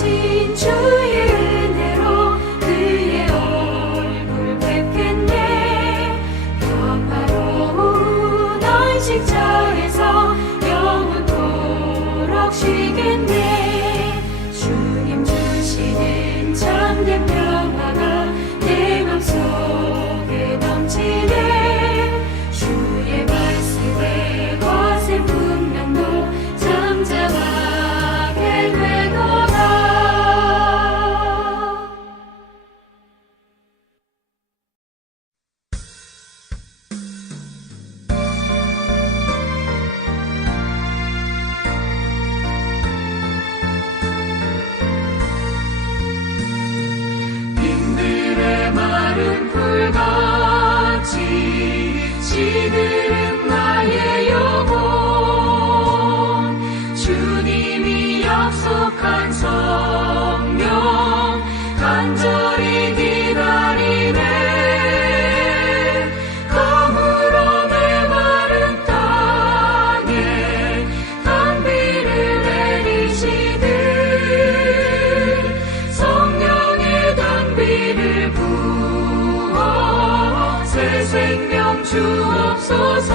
心真。 같이 지는 생명 주옵소서.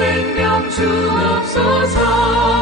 생명 주옵소서.